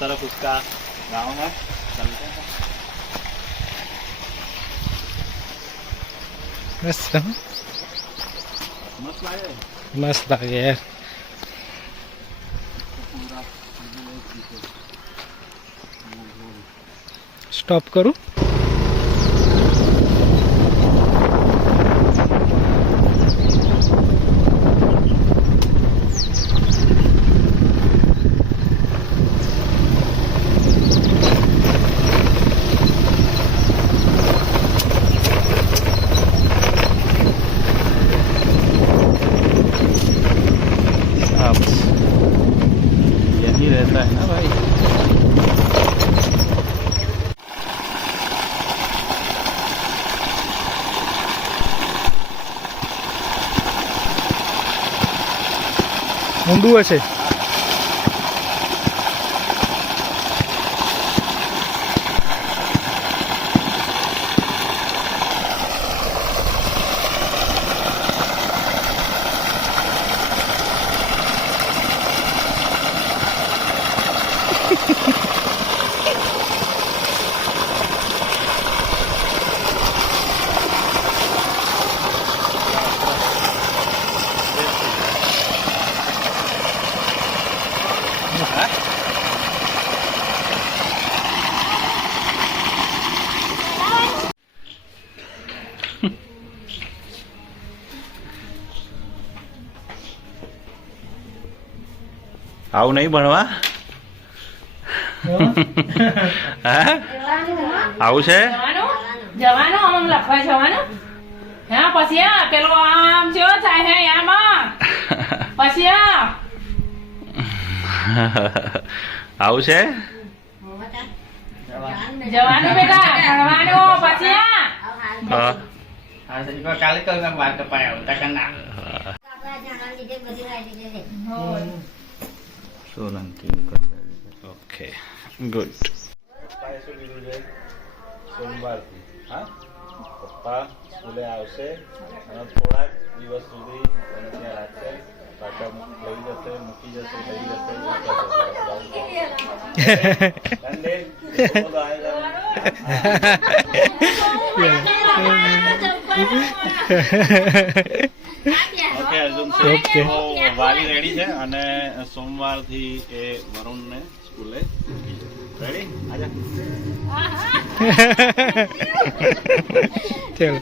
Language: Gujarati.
तरफ उसका गाँव है, चलते हैं। मस्त मस्त लगे। मस्त लागे यार। स्टॉप करूँ? यही रहता है ना भाई। ઊંડું હશે। આવું નહીં ભણવા? હા આવું છે જવાનું આમ લખવા જવાનું હા પછી પેલો આમ જો થાય હે આમાં પછી આવું છે જવાનું બેટા ભણવાનું પછી હા કાલે તો વાત કપાય તકના સોલંકી ઓકે ગુડ સોમવારથી હા પપ્પા સ્કૂલે આવશે અને થોડાક દિવસ સુધી એને ત્યાં રાખશે પાછા લઈ જશે મૂકી જશે લઈ જશે ઓકે અર્જુન ઓકે વાલી રેડી છે અને સોમવારથી એ વરુણને સ્કૂલે રેડી આજા ચલો।